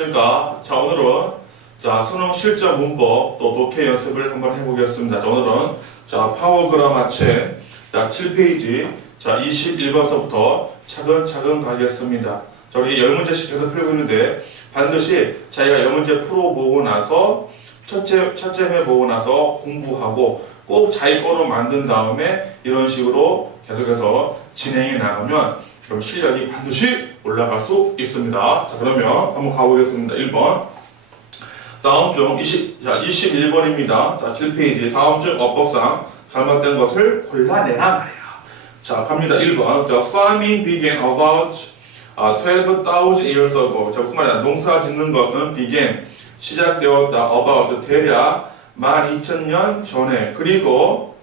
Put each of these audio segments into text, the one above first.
안녕하십니까. 자, 오늘은 자, 수능 실전 문법 또 독해 연습을 한번 해보겠습니다. 자, 오늘은 자, 파워그라마 책 자, 7페이지 자, 21번서부터 차근차근 가겠습니다. 자, 우리 열 문제씩 계속 풀고 있는데 반드시 자기가 열 문제 풀어보고 나서 첫째, 첫째 회 보고 나서 공부하고 꼭 자기 거로 만든 다음에 이런 식으로 계속해서 진행해 나가면 그럼 실력이 반드시 올라갈 수 있습니다. 자, 그러면 한번 가보겠습니다. 1번. 다음 중 20, 자, 21번입니다. 자, 7페이지. 다음 중 어법상 잘못된 것을 골라내라 말이야. 자, 갑니다. 1번. The farming began about uh, 12,000 years ago. 자, 무슨 말이야? 농사 짓는 것은 began. 시작되었다. about. 대략 12,000년 전에. 그리고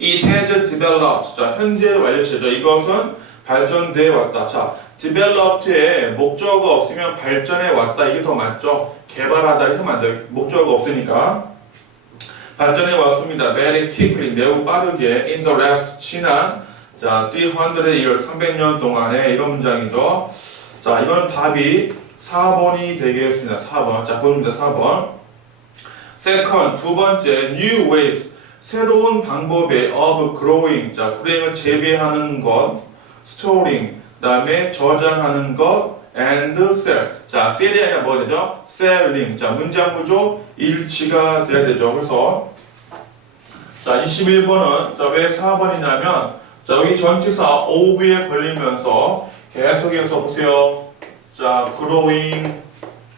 it has developed. 자, 현재 완료시죠. 이것은 발전돼 왔다. 자, developed의 목적어가 없으면 발전해 왔다. 이게 더 맞죠? 개발하다 하면 안 돼요. 목적어가 없으니까. 발전해 왔습니다. Very quickly, 매우 빠르게. In the last, 지난 자, 300 years, 300년 동안에 이런 문장이죠. 자, 이건 답이 4번이 되겠습니다. 4번. 자, 보입니다. 4번. Second, 두 번째, new ways. 새로운 방법의 of growing. 자, growing은 재배하는 것, storing. 그 다음에 저장하는 것, and sell. 자, sell이 아니라 뭐가 되죠? selling. 자, 문장 구조 일치가 돼야 되죠. 그래서 자, 21번은 자, 왜 4번이냐면 자, 여기 전치사 of에 걸리면서 계속해서 보세요. 자, growing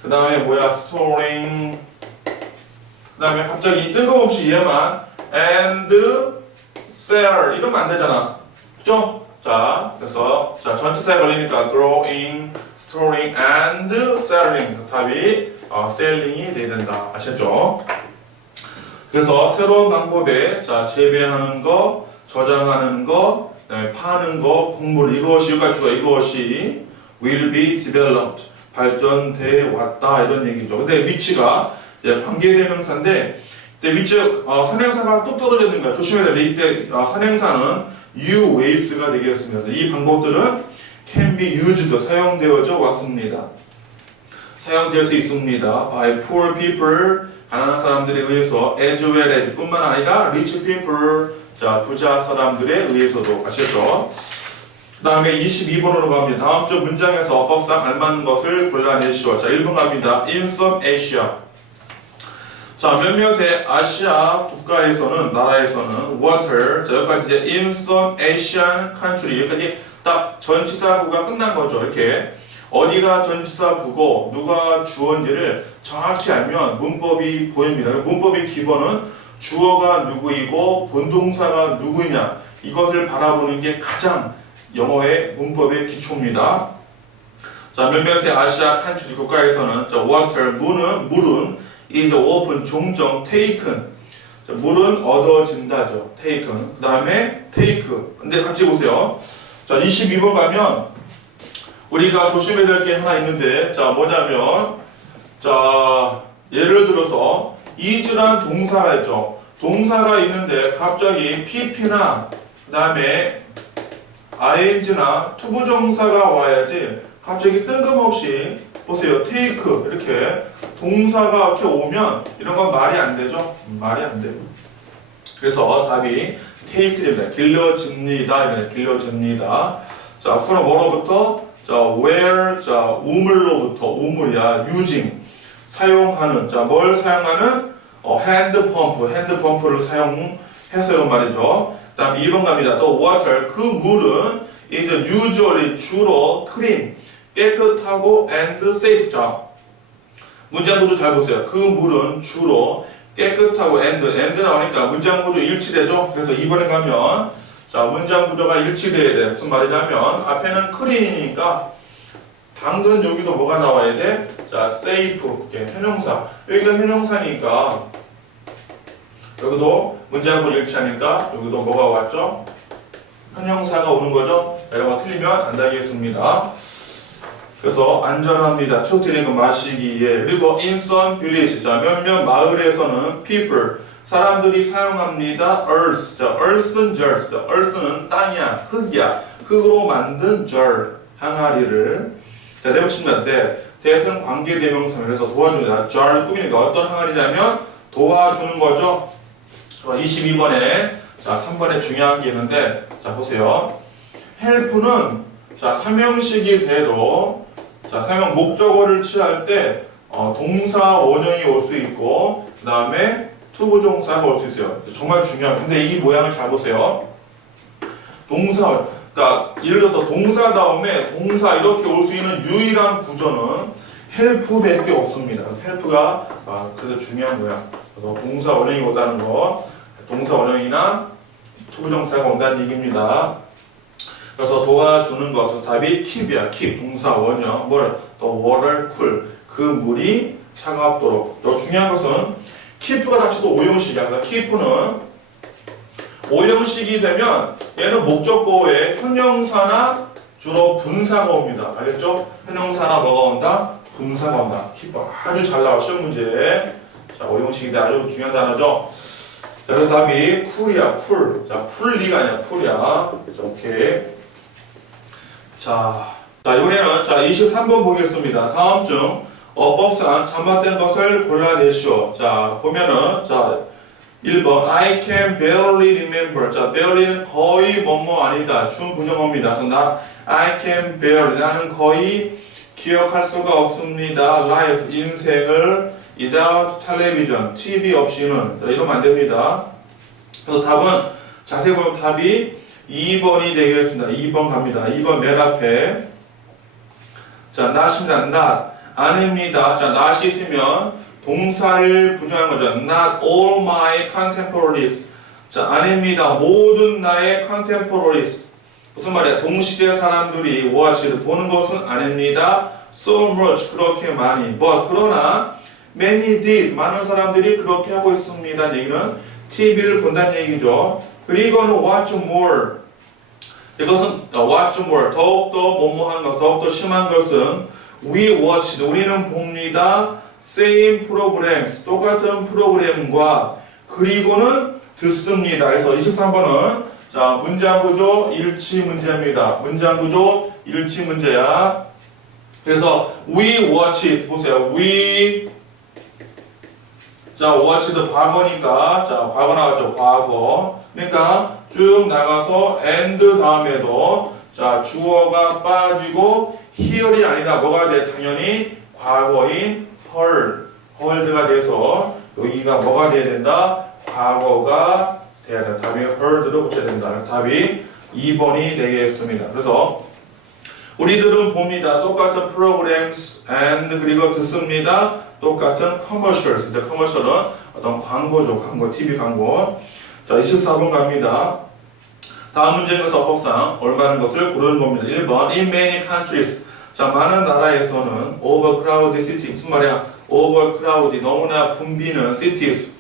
그 다음에 뭐야? storing 그 다음에 갑자기 뜬금없이 얘만 and sell 이러면 안 되잖아. 그죠? 자, 그래서 자 전치사에 걸리니까 growing, storing, and selling 답이 어, selling이 돼야 된다. 아셨죠? 그래서 새로운 방법에 자 재배하는 거, 저장하는 거, 그다음에 파는 거, 공부를 이것이 주어 이것이 will be developed 발전돼 왔다 이런 얘기죠. 근데 위치가 이제 관계대명사인데 근데 위치 어, 선행사가 뚝 떨어져 있는 거야. 조심해야 돼. 이때 어, 선행사는 you ways가 되겠습니다. 이 방법들은 can be used 사용되어져 왔습니다. 사용될 수 있습니다. by poor people 가난한 사람들에 의해서 as well as 뿐만 아니라 rich people 자 부자 사람들에 의해서도 아시죠? 그 다음에 22번으로 갑니다. 다음 주 문장에서 어법상 알맞는 것을 골라내시오. 자 1번 갑니다. In some Asia 자, 몇몇의 아시아 국가에서는, 나라에서는, water, 자, 여기까지 이제 in some Asian country, 여기까지 딱 전치사구가 끝난 거죠. 이렇게. 어디가 전치사구고, 누가 주어인지를 정확히 알면 문법이 보입니다. 문법의 기본은 주어가 누구이고, 본동사가 누구냐, 이것을 바라보는 게 가장 영어의 문법의 기초입니다. 자, 몇몇의 아시아 칸츄리 국가에서는, 자, water, 물은, 물은, 이제 오픈 taken. 자, 물은 얻어진다죠. taken. 그 다음에 take. 근데 같이 보세요. 자 22번 가면 우리가 조심해야 될 게 하나 있는데 자 뭐냐면 자 예를 들어서 is란 동사가 있죠. 동사가 있는데 갑자기 pp나 그 다음에 ing나 투부정사가 와야지 갑자기 뜬금없이 보세요. take. 이렇게 동사가 이렇게 오면 이런 건 말이 안 되죠? 음, 말이 안 돼요. 그래서 답이 take 됩니다. 길러집니다. 이렇게 길러집니다. 자, from 뭐로부터? 자, where? 자, 우물로부터 우물이야. using 사용하는. 자, 뭘 사용하는? 어, 핸드 펌프. 핸드 펌프를 사용해서요 말이죠. 다음 2번 갑니다. 또 water 그 물은 is usually 주로 clean 깨끗하고 and safe. 자, 문장 구조 잘 보세요. 그 물은 주로 깨끗하고 and, and 나오니까 문장 구조 일치되죠? 그래서 2번에 가면 자 문장 구조가 일치돼야 돼. 무슨 말이냐면 앞에는 clean이니까 당근 여기도 뭐가 나와야 돼? 자 safe 이렇게 형용사 여기가 형용사니까 여기도 문장 구조 일치하니까 여기도 뭐가 왔죠? 형용사가 오는 거죠? 거 틀리면 안 되겠습니다. 그래서 안전합니다. 초트리는 거 마시기에 그리고 in village 자 몇몇 마을에서는 people 사람들이 사용합니다. earth 자 earthen jars 자 earth는 땅이야 흙이야 흙으로 만든 jar 항아리를 자 내붙입니다. 네 대해서는 관계 대명사 그래서 도와주다. jar 꾸미는 게 어떤 항아리냐면 도와주는 거죠. 22번에 자 3번에 중요한 게 있는데 자 보세요. help는 자 삼형식이 돼도 자 사용 목적어를 취할 때 어, 동사 원형이 올 수 있고 그 다음에 투부정사가 올 수 있어요. 정말 중요한. 근데 이 모양을 잘 보세요. 동사 그러니까 예를 들어서 동사 다음에 동사 이렇게 올 수 있는 유일한 구조는 헬프밖에 없습니다. 헬프가 아, 그래서 중요한 거야. 그래서 동사 원형이 온다는 거, 동사 원형이나 투부정사가 온다는 얘기입니다. 그래서 도와주는 것은 답이 keep이야. keep 동사 원형 뭘? 더 water cool 그 물이 차갑도록. 더 중요한 것은 keep가 다시 또 오형식이야. 그래서 keep는 오형식이 되면 얘는 목적보호에 형용사나 주로 분사가 옵니다. 알겠죠? 형용사나 뭐가 온다? 분사가 온다. keep 아주 잘 나와 시험 문제. 자 오형식인데 아주 중요한 단어죠. 자, 그래서 답이 쿨이야 쿨. 자 풀리가 아니라 쿨이야. 자 오케이. 자, 자 이번에는 자 23번 보겠습니다. 다음 중 어법상 잘못된 것을 골라내시오. 자 보면은 자 1번 I can barely remember. 자 barely는 거의 뭐뭐 아니다. 준부정어입니다. 그래서 나 I can barely 나는 거의 기억할 수가 없습니다. life 인생을 without television TV 없이는 자, 이러면 안 됩니다. 그래서 답은 자세히 보면 답이 2번이 되겠습니다. 2번 갑니다. 2번 맨 앞에 자 not입니다. not 아닙니다. 자 not이 있으면 동사를 부정한 거죠. Not all my contemporaries. 자 아닙니다. 모든 나의 contemporaries. 무슨 말이야? 동시대 사람들이 watch를 보는 것은 아닙니다. So much 그렇게 많이. But 그러나 many did 많은 사람들이 그렇게 하고 있습니다. 얘기는 TV를 본다는 얘기죠. 그리고는 watch more. 이것은 어, watch more 더욱더 뭐뭐한 것, 더욱더 심한 것은 we watch 우리는 봅니다. same programs 똑같은 프로그램과 그리고는 듣습니다. 그래서 23번은 자 문장 구조 일치 문제입니다. 문장 구조 일치 문제야. 그래서 we watch 보세요. we 자 watch도 과거니까 자 과거 나왔죠. 과거. 그러니까 쭉 나가서 and 다음에도 자 주어가 빠지고 hear이 아니라 뭐가 돼? 당연히 과거인 heard, heard가 돼서 여기가 뭐가 돼야 된다? 과거가 돼야 된다. 답이 heard를 붙여야 된다. 답이 2번이 되겠습니다. 그래서 우리들은 봅니다. 똑같은 programs and 그리고 듣습니다. 똑같은 commercials. 근데 commercial은 어떤 광고죠. 광고, TV 광고. 자, 24번 갑니다. 다음 문제는 어법상 올바른 것을 고르는 겁니다. 1번 In many countries 자 많은 나라에서는 overcrowded city 무슨 말이야? overcrowded 너무나 붐비는 cities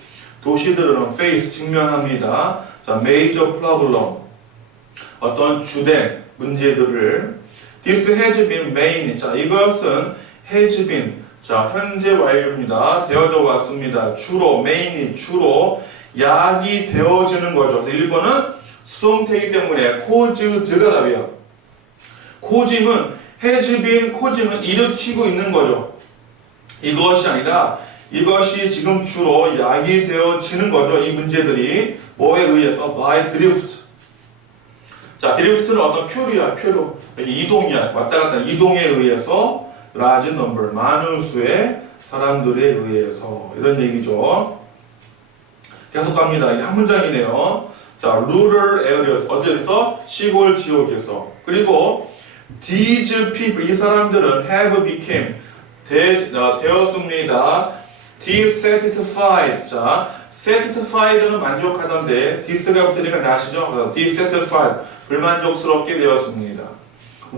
도시들은 face 직면합니다. 자 major problem 어떤 주된 문제들을 This has been main 자 이것은 has been 자 현재 완료입니다. 되어져 왔습니다. 주로 main이 주로 약이 되어지는 거죠. 1번은 수동태이기 때문에 코즈드가 답이야. 코짐은 해즈빈 코짐은 일으키고 있는 거죠. 이것이 아니라 이것이 지금 주로 약이 되어지는 거죠. 이 문제들이 뭐에 의해서 by drift. 자, 드리프트는 어떤 표류야, 표류. 이동이야. 왔다 갔다 이동에 의해서 large number 많은 수의 사람들에 의해서 이런 얘기죠. 계속 갑니다. 이게 한 문장이네요. 자, rural areas 어디에서 시골 지역에서 그리고 these people 이 사람들은 have became 되, 어, 되었습니다. dissatisfied 자, satisfied는 만족하던데 dis가 붙으니까 나시죠? dissatisfied 불만족스럽게 되었습니다.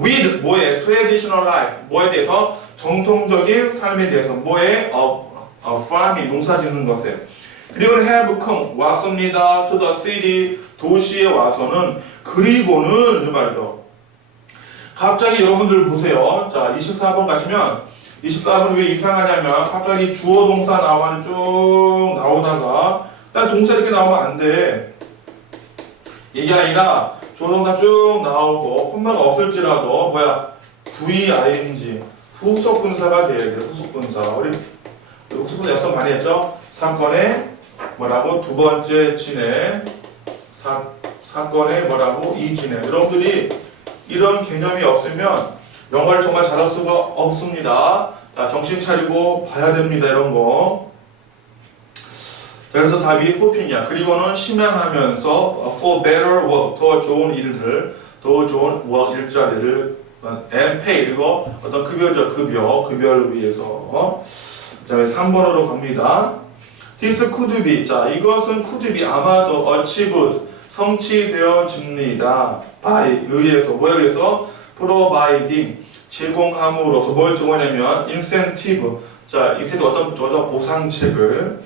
With 뭐에 traditional life 뭐에 대해서 정통적인 삶에 대해서 뭐에 어, 어, farming 농사 짓는 것에 그리고 have come 왔습니다. to the city 도시에 와서는 그리고는 이 말이죠. 갑자기 여러분들 보세요. 자, 24번 가시면 24번 왜 이상하냐면 갑자기 주어 동사 나와는 쭉 나오다가 나 동사 이렇게 나오면 안 돼. 이게 아니라 주어 동사 쭉 나오고 콤마가 없을지라도 뭐야 VING 후속 분사가 돼야 돼요. 후속 분사. 우리 후속 분사 역선 많이 했죠? 사건의 뭐라고 두 번째 진행 사, 사건의 뭐라고 이 진행 여러분들이 이런 개념이 없으면 영어를 정말 잘할 수가 없습니다. 자, 정신 차리고 봐야 됩니다. 이런 거. 자, 그래서 답이 호핑이야. 그리고는 희망하면서 for better work, 더 좋은 일들, 더 좋은 work 일자리를 and pay 그리고 어떤 급여죠. 급여, 급여를 위해서. 그 다음에 3번으로 갑니다. This could be. 자, 이것은 could be 아마도 achieved. 성취되어집니다. by 의해서 뭐에 의해서 providing 제공함으로써 뭘 제공하냐면 incentive 자 인센티브 어떤 저저 보상책을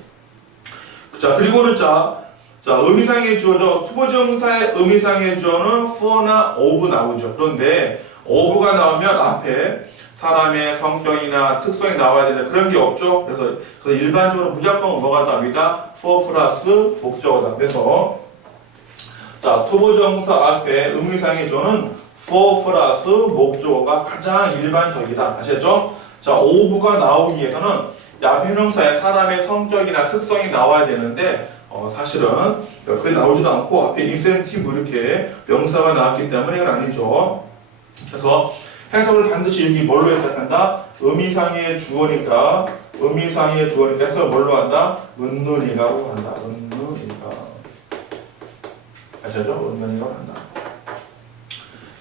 자 그리고는 자, 자 의미상의 주어죠. 투보정사의 의미상의 주어는 for나 of 나오죠. 그런데 of가 나오면 앞에 사람의 성격이나 특성이 나와야 되는데 그런 게 없죠. 그래서 그 일반적으로 무조건 뭐가 나옵니다? for 플러스 목적어다. 그래서 자, 투부정사 앞에 의미상의 조는 for 플러스 목적어가 가장 일반적이다. 아셨죠? 자, 오브가 나오기 위해서는 앞에 형용사에 사람의 성격이나 특성이 나와야 되는데 어, 사실은 그게 나오지도 않고 앞에 인센티브 이렇게 명사가 나왔기 때문에 이건 아니죠. 그래서 해석을 반드시 여기 뭘로 해석한다? 의미상의 주어니까 의미상의 주어니까 해석을 뭘로 한다? 은눈이라고 한다. 은눈이가 아시죠? 은면이라고 한다.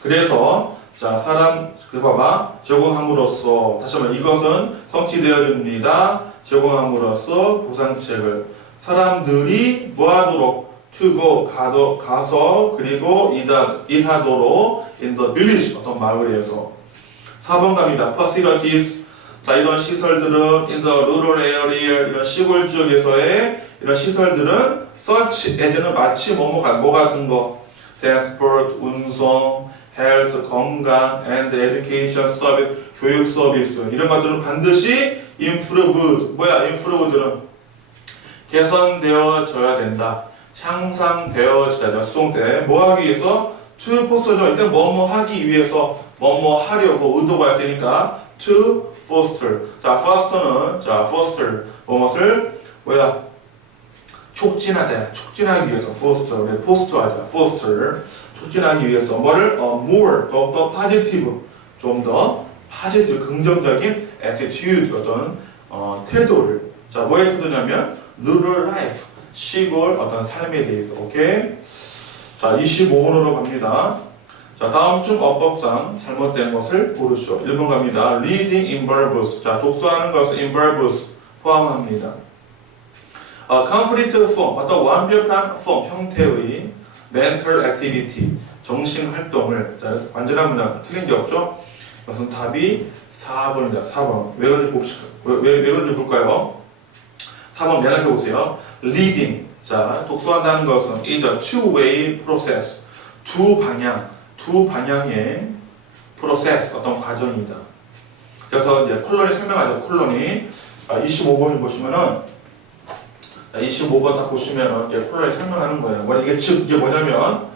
그래서 자 사람 그 봐봐. 제공함으로써 다시 한번 이것은 성취되어집니다. 제공함으로써 보상책을. 사람들이 뭐하도록 to go 가도 가서 그리고 일하, 일하도록 in the village 어떤 마을에서. 4번 갑니다. facilities. 자 이런 시설들은 in the rural area 이런 시골 지역에서의 이런 시설들은 such as는 마치 뭐뭐 같- 뭐 같은 거. transport 운송 health 건강 and education service 교육 서비스 이런 것들은 반드시 improved 뭐야 improved는 개선되어져야 된다. 향상되어져야 된다. 수동 때뭐 하기 위해서? to foster죠. 일단 뭐뭐 하기 위해서 뭐뭐 하려고 의도가 있으니까 to foster. 자 foster는 자 foster. 뭐뭇을 뭐야? 촉진하다. 촉진하기 위해서 foster. 왜? foster 하자. foster 촉진하기 위해서 뭐를? 어, more 더욱더 positive 좀 더 positive 긍정적인 attitude 어떤 어, 태도를. 자 뭐의 태도냐면 rural life 시골 어떤 삶에 대해서. 오케이? 자 25번으로 갑니다. 자 다음 중 어법상 잘못된 것을 고르시오. 1번 갑니다. reading in verbs. 자 독서하는 것을 in verbs 포함합니다. 어, complete form 어떤 완벽한 form 형태의 mental activity 정신 활동을 자, 완전한 문장 틀린 게 없죠? 그것은 답이 4번입니다. 4번 왜 그런지 봅시다. 왜, 왜, 왜 그런지 볼까요? 4번 면역해 보세요. reading 자 독서한다는 것은 is a two-way process 두 방향 두 방향의 process 어떤 과정이다. 그래서 이제 콜론이 설명하죠. 콜론이 25번을 보시면은 자, 25번 딱 보시면은 이제 콜론이 설명하는 거예요. 뭐 이게 즉 이게 뭐냐면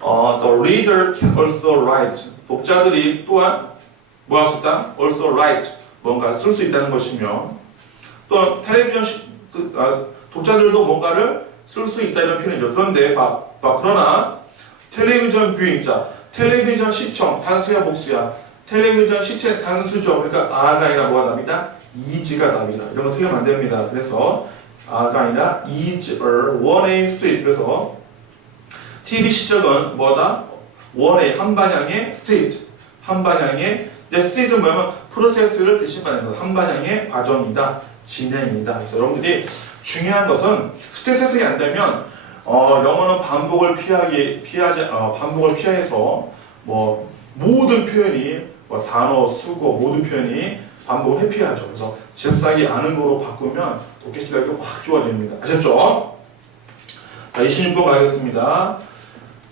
어, the reader can also write 독자들이 또한 뭐 할 수 있다? also write 뭔가 쓸 수 있다는 것이며 또 텔레비전 시, 그, 아, 독자들도 뭔가를 쓸 수 있다 이런 표현이죠. 그런데 막, 막 그러나 텔레비전 뷰잉 자 텔레비전 시청 단수야 복수야 텔레비전 시청 단수죠. 그러니까 아가 아니라 뭐가 답니다? 이지가 답이다. 이런 거 틀리면 안 됩니다. 그래서 아가 아니라 is a one-way street. 그래서 TV 시청은 뭐다? 원의 한 방향의 스트레이트 한 방향의 내 스트레이트는 뭐냐면 프로세스를 대신 말하는 거. 한 방향의 과정이다 진행이다 그래서 여러분들이 중요한 것은 스트레스 해석이 안 되면 어, 영어는 반복을 피하기 피하지 어, 반복을 피해서 뭐 모든 표현이 뭐 단어 수고 모든 표현이 반복을 회피하죠 그래서 잽싸게 아는 거로 바꾸면 독해 실력이 확 좋아집니다 아셨죠? 자 26번 가겠습니다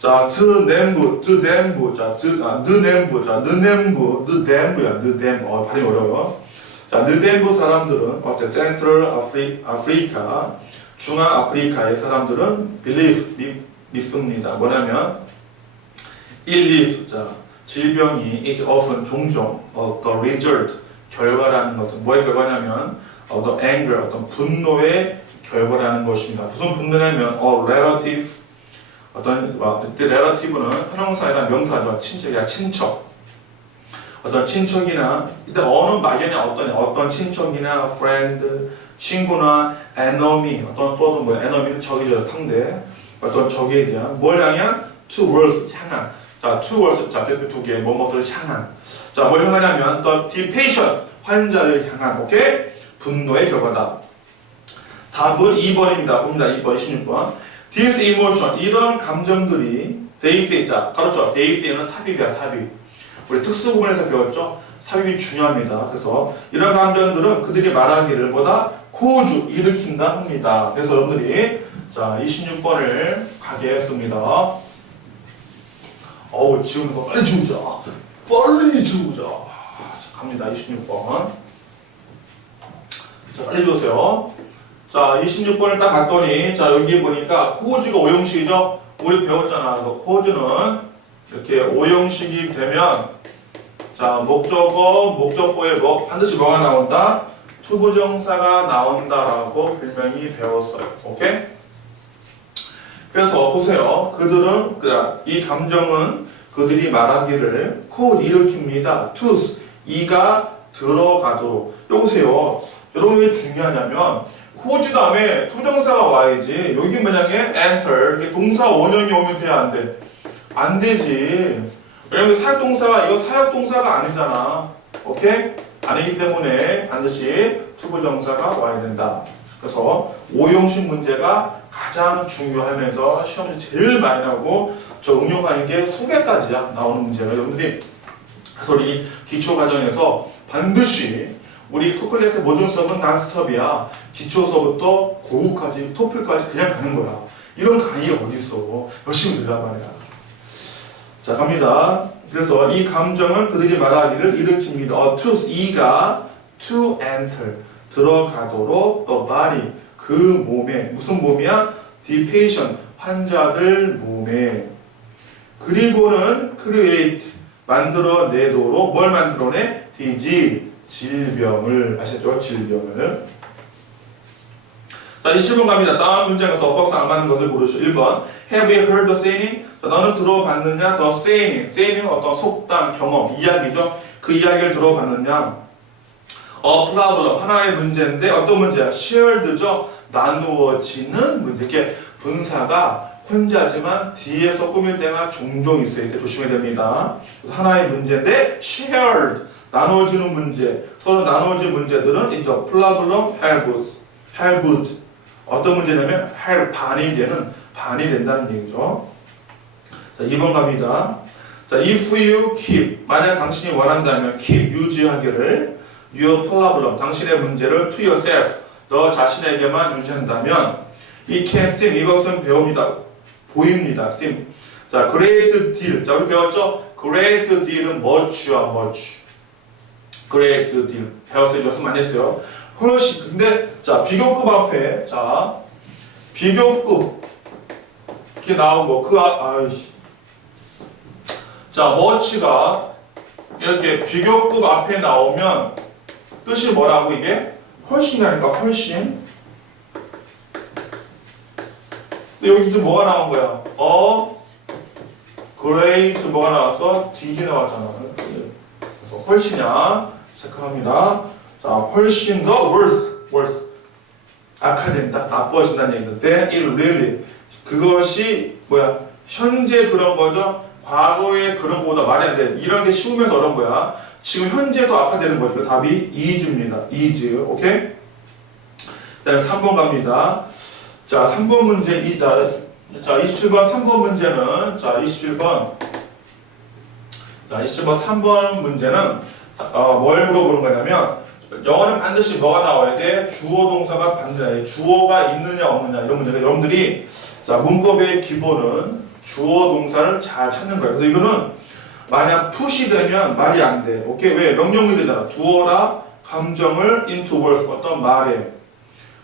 자, 드 냄부, 드 냄부, 자, 드, 아, 느 냄부, 자, 느 냄부, 느댐부야, 느댐, 어, 발음이 어려워. 자, 느댐부 사람들은 어때? 센트럴 아프리, 아프리카, 중앙 아프리카의 사람들은 believe, 믿, 믿습니다. 뭐냐면, illness, 자, 질병이 is often 종종, 어, the result, 결과라는 것은 뭐의 결과냐면 어떤 anger, 어떤 분노의 결과라는 것입니다. 무슨 분노냐면 어, relative 어떤 뭐, 이때 relative는 형용사이나 명사죠. 친척이야 친척. 어떤 친척이나 일단 어느 막연히 어떤 어떤 친척이나 friend 친구나 enemy 어떤 또는 뭐 enemy는 적이죠 상대 어떤 적에 대한 뭘 향한 towards 향한 자 towards 자 별표 두 개. 뭐뭇을 향한. 자 뭘 향하냐면 the the patient 환자를 향한. 오케이? 분노의 결과다. 답은 2번입니다. 봅니다. 2번 16번. This emotion. 이런 감정들이 데이스에 자 그렇죠. 데이스에는 삽입이야 삽입. 우리 특수구문에서 배웠죠? 삽입이 중요합니다. 그래서 이런 감정들은 그들이 말하기를 보다? 코주 일으킨다 합니다. 그래서 여러분들이 자 26번을 가게 했습니다 어우 지우는 거 빨리 지우자. 빨리 지우자. 자, 갑니다. 26번. 자 빨리 지우세요. 자 26번을 딱 갔더니 자 여기 보니까 코주가 오형식이죠? 우리 배웠잖아. 그래서 코주는 이렇게 오형식이 되면 자 목적어 목적어에 뭐 반드시 뭐가 나온다? 투부정사가 나온다라고 분명히 배웠어요. 오케이 그래서 보세요. 그들은 그, 이 감정은 그들이 말하기를 코 일으킵니다. 투스. 이가 들어가도록. 여보세요. 여러분 왜 중요하냐면 코지 다음에 투정사가 와야지. 여기 만약에 enter 동사 원형이 오면 돼야 안 돼? 안 되지. 왜냐면 사역동사가 이거 사역동사가 아니잖아. 오케이? 아니기 때문에 반드시 투부정사가 와야 된다 그래서 오형식 문제가 가장 중요하면서 시험에 제일 많이 나오고 저 응용하는 게 수개까지야 나오는 문제가 여러분들이 그래서 우리 기초 과정에서 반드시 우리 투클래스의 모든 수업은 난스톱이야. 기초서부터 고급까지, 토플까지 그냥 가는 거야. 이런 강의가 어딨어. 열심히 들란 말이야. 자, 갑니다. 그래서 이 감정은 그들이 말하기를 일으킵니다. 어, to, 이가 to enter. 들어가도록 또 body. 그 몸에. 무슨 몸이야? the patient. 환자들 몸에. 그리고는 create. 만들어내도록 뭘 만들어내? disease. 질병을 아시죠? 질병을 자, 27번 갑니다. 다음 문장에서 어법상 안 맞는 것을 고르시오. 1번 Have you heard the saying? 자, 너는 들어봤느냐? The saying. saying은 어떤 속담, 경험, 이야기죠. 그 이야기를 들어봤느냐? 어, problem. 하나의 문제인데 어떤 문제야? shared죠. 나누어지는 문제. 이렇게 분사가 혼자지만 뒤에서 꾸밀 때가 종종 있어요. 이때 조심해야 됩니다. 하나의 문제인데 shared. 나눠지는 문제, 서로 나눠진 문제들은 이제 problem helps, helped. 어떤 문제냐면 help 반이 되는 반이 된다는 얘기죠. 자, 2번 갑니다. 자, if you keep 만약 당신이 원한다면 keep 유지하기를 your problem 당신의 문제를 to yourself 너 자신에게만 유지한다면 it can seem 이것은 배웁니다. 보입니다. seem. 자, great deal. 자, 우리 배웠죠? great deal은 much야, much. 그레이트 딜 배웠어요. 연습 많이 했어요. 훨씬 근데 자 비교급 앞에 자 비교급 이렇게 나온 거 그 아, 아이씨 자 머치가 이렇게 비교급 앞에 나오면 뜻이 뭐라고 이게 훨씬이라니까 훨씬 근데 여기 좀 뭐가 나온 거야 어 그레이트 뭐가 나왔어 딜이 나왔잖아 그래서 훨씬이야 체크합니다. 자, 훨씬 더 worse, worse. 악화된다, 나빠진다는 얘기인데, it really. 그것이 뭐야? 현재 그런 거죠? 과거에 그런 거보다 말이 안 돼. 이런 게 쉬우면서 어려운 거야. 지금 현재도 악화되는 거죠. 그 답이 is입니다. is. 오케이? 그 다음에 3번 갑니다. 자, 3번 문제, 이, 자, 자, 27번 3번 문제는, 자, 27번. 자, 27번 3번 문제는 어, 뭘 물어보는 거냐면 영어는 반드시 뭐가 나와야 돼? 주어 동사가 반드시 주어가 있느냐 없느냐 이런 문제가 여러분들이 자 문법의 기본은 주어 동사를 잘 찾는 거예요. 그래서 이거는 만약 푸시 되면 말이 안 돼. 오케이 왜 명령이 되잖아. 두어라 감정을 into words 어떤 말에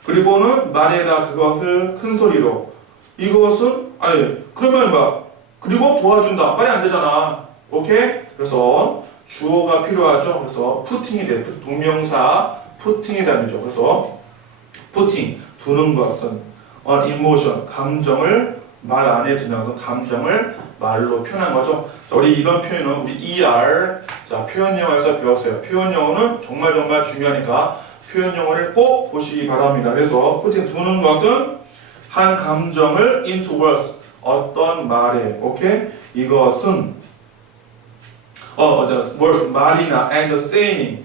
그리고는 말에다 그것을 큰 소리로 이것은 아니 그러면 뭐 그리고 도와준다 말이 안 되잖아. 오케이 그래서 주어가 필요하죠. 그래서 putting이 돼. 동명사 putting이 답이죠. 그래서 putting 두는 것은 on emotion 감정을 말 안에 드는 감정을 말로 표현한 거죠. 자, 우리 이런 표현은 우리 ER 자 표현 영어에서 배웠어요. 표현 영어는 정말 정말 중요하니까 표현 영어를 꼭 보시기 바랍니다. 그래서 putting 두는 것은 한 감정을 into words 어떤 말에 오케이 이것은 어 words 말이나 and saying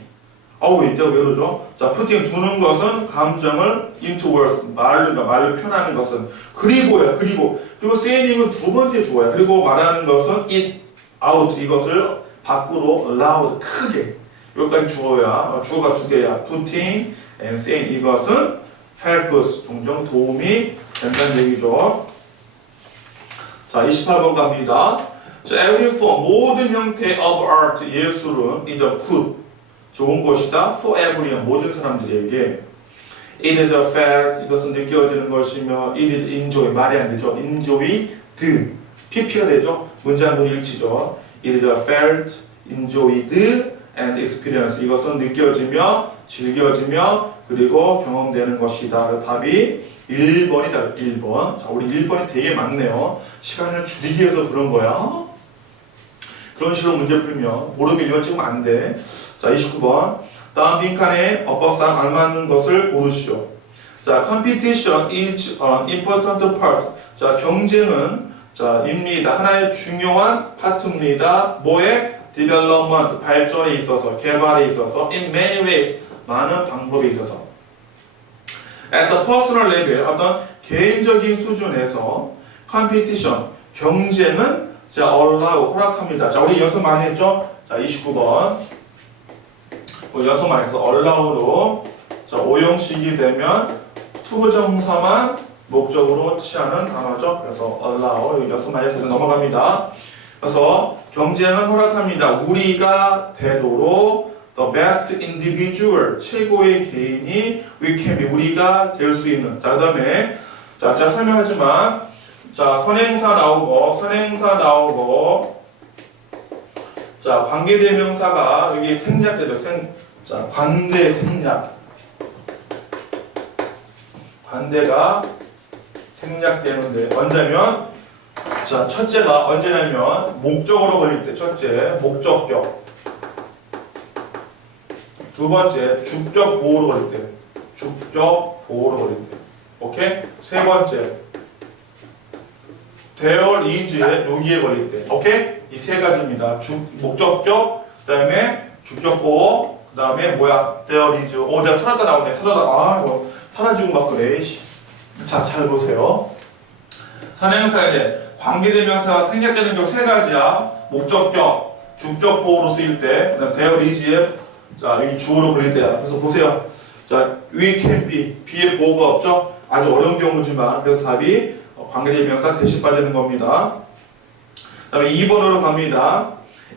어우 이때 왜 그러죠? 자 putting 두는 것은 감정을 into words 말로 말로 표현하는 것은. 그리고야 그리고. 그리고 saying은 두 번째 주어야. 그리고 말하는 것은 it out 이것을 밖으로 loud 크게. 여기까지 주어야. 어, 주어가 두 개야. putting and saying 이것은 helps 종종 도움이 된다는 얘기죠. 자 28번 갑니다. 자, every form 모든 형태 of art 예술은 a good 좋은 것이다. for everyone 모든 사람들에게 it is a fact 이것은 느껴지는 것이며 it is enjoy 말이 안 되죠. enjoy 드 pp가 되죠. 문장은 일치죠. it is a felt enjoyed and experience 이것은 느껴지며 즐겨지며 그리고 경험되는 것이다. 답이 1번이다. 1번. 자, 우리 1번이 되게 많네요. 시간을 줄이기 위해서 그런 거야. 그런 식으로 문제 풀면 모르면 1번 찍으면 안 돼. 자, 29번. 다음 빈칸에 어법상 알맞는 것을 고르시오. 자, competition is an important part. 자, 경쟁은 자, 입니다. 하나의 중요한 파트입니다. 뭐에? development, 발전에 있어서, 개발에 있어서, in many ways, 많은 방법에 있어서. at the personal level, 어떤 개인적인 수준에서 competition, 경쟁은 자, allow, 허락합니다. 자, 우리 연습 많이 했죠? 자, 29번. 연습 많이 해서 allow로 자, 오형식이 되면 투부정사만 목적으로 취하는 단어죠. 그래서 allow, 여기 연습 해서 넘어갑니다. 그래서 경쟁은 허락합니다. 우리가 되도록 the best individual, 최고의 개인이 we can be, 우리가 될 수 있는. 자, 그 다음에 자, 제가 설명하지만 자, 선행사 나오고, 선행사 나오고, 자, 관계대명사가 여기 생략되죠. 생, 자, 관대 생략. 관대가 생략되는데, 언제면, 자, 첫째가 언제냐면, 목적으로 걸릴 때, 첫째, 목적격. 두 번째, 주격 보호로 걸릴 때. 주격 보호로 걸릴 때. 오케이? 세 번째, is에 여기에 걸릴 때. 오케이? 이 세 가지입니다. 주, 목적격, 그 다음에 주격보호, 그 다음에 뭐야? is. 오, 내가 사라다 나오네. 사라다. 아, 이거 사라지고 막 그래. 씨. 자, 잘 보세요. 선행사에 관계대명사가 생략되는 격 세 가지야. 목적격, 주격 보호로 쓰일 때, 그 다음 there is에 자, 여기 주어로 걸릴 때야. 그래서 보세요. 자, we can be. be에 보호가 없죠? 아주 어려운 경우지만, 그래서 답이 어, 관계대명사 대신 빠지는 겁니다. 다음에 2번으로 갑니다.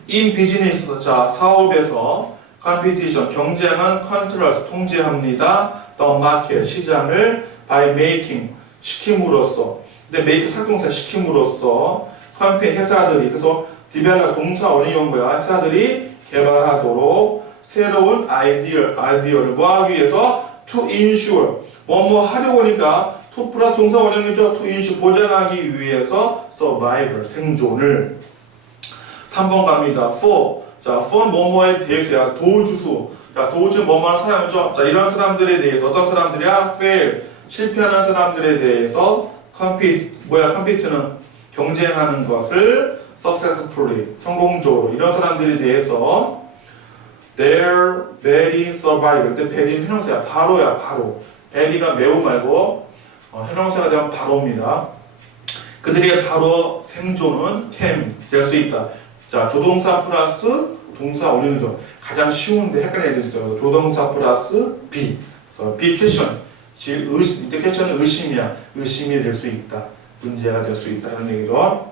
in business, 자 사업에서 competition, 경쟁은 controls, 통제합니다. the market, 시장을 by making, 시킴으로써. 근데 make 살동사 시킴으로써 campaign 회사들이 그래서 develop 동사 원형인 거야. 회사들이 개발하도록 새로운 아이디어, 아이디어를 뭐 하기 위해서 to ensure 뭐뭐 하려고 하니까 to 플러스 동사 원형이죠. to ensure 보장하기 위해서 survival 생존을 3번 갑니다. for 자 for 뭐뭐에 대해서야 도주수 자 도주 뭐뭐하는 사람이죠. 자 이런 사람들에 대해서 어떤 사람들이야 fail 실패하는 사람들에 대해서 compete 뭐야 compete는 경쟁하는 것을 successfully 성공적으로 이런 사람들에 대해서 their very survival 근데 very는 형용사야 바로야 바로 very가 매우 말고 어, 형용사가 되면 바로입니다. 그들의 바로 생존은 can 될수 있다. 자 조동사 플러스 동사 원형이죠. 가장 쉬운데 헷갈리는 애들 있어요. 조동사 플러스 be. 그래서 be question. 즉 의심, 이때 question은 의심이야. 의심이 될 수 있다. 문제가 될 수 있다. 이런 얘기죠.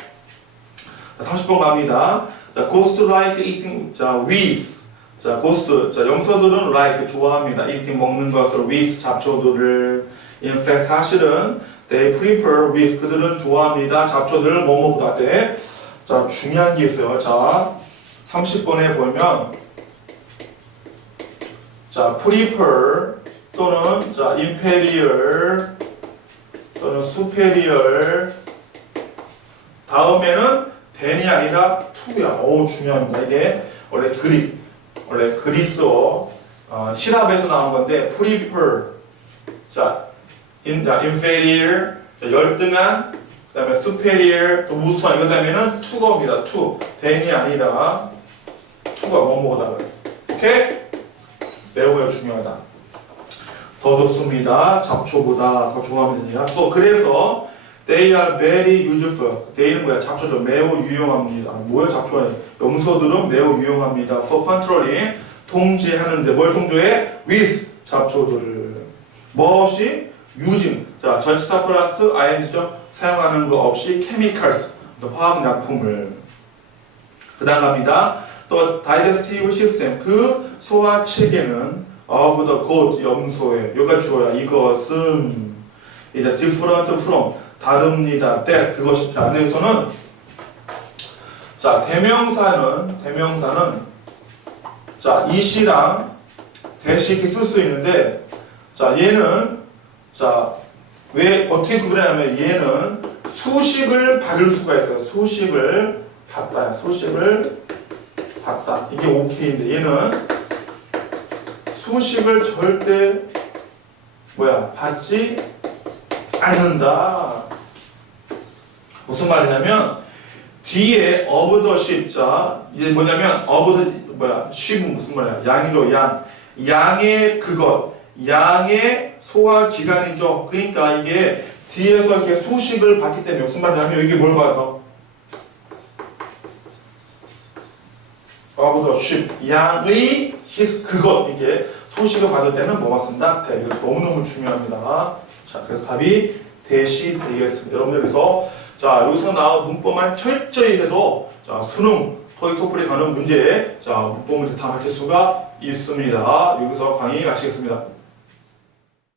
자, 30번 갑니다. 자, ghost like eating, 자, with. 자, ghost. 자, 염소들은 like, 좋아합니다. eating, 먹는 것을 with, 잡초들을. in fact, 사실은 they prefer with, 그들은 좋아합니다. 잡초들을 뭐뭐보다 돼. 자, 중요한 게 있어요. 자, 30번에 보면 자, prefer 또는 자, inferior 또는 superior 다음에는 than이 아니라 to야. 오 중요합니다. 이게 원래 그리 원래 그리스어 어, 시랍에서 나온 건데 prefer 자, in, 자 inferior 자, 열등한 그 다음에 superior 또 우수한 이거 다음에는 to가 옵니다. to than이 아니라 to가 뭐뭐다 그래. 오케이? 매우 중요하다. 더 좋습니다. 잡초보다 더 좋아하면 되냐. So, 그래서 they are very useful. they는 뭐야? 잡초죠. 매우 유용합니다. 뭐야 잡초는? 염소들은 매우 유용합니다. for controlling 통제하는데 뭘 통제해? with 잡초들을 뭐 없이 using 자 전치사 플러스 ing죠. 사용하는 거 없이 chemicals 화학약품을 그 다음 갑니다. 또 digestive system 그 소화 체계는 of the goat 염소의 여기가 주어야 이것은 이제 different from 다릅니다. that 그것이 안에서는 자 대명사는 대명사는 자 이시랑 대시 이렇게 쓸수 있는데 자 얘는 자 왜 어떻게 구분하냐면 얘는 수식을 받을 수가 있어요. 수식을 받다. 수식을 받다. 이게 오케이인데 얘는 수식을 절대 뭐야 받지 않는다. 무슨 말이냐면 뒤에 of the sheep 자 이게 뭐냐면 of the 뭐야 sheep은 무슨 말이야 양이죠 양 양의 그것 양의 소화 기관이죠 그러니까 이게 뒤에서 이렇게 수식을 받기 때문에 무슨 말이냐면 이게 뭘 the sheep 양의 his 그것. 이게 소식을 받을 때는 뭐가 쓴다? 대. 이거 너무너무 중요합니다. 자 그래서 답이 대시 되겠습니다. 여러분들 그래서 자 여기서 나온 문법만 철저히 해도 자 수능 토익 토플에 가는 문제에 자 문법 문제 다 맞힐 수가 있습니다. 여기서 강의 마치겠습니다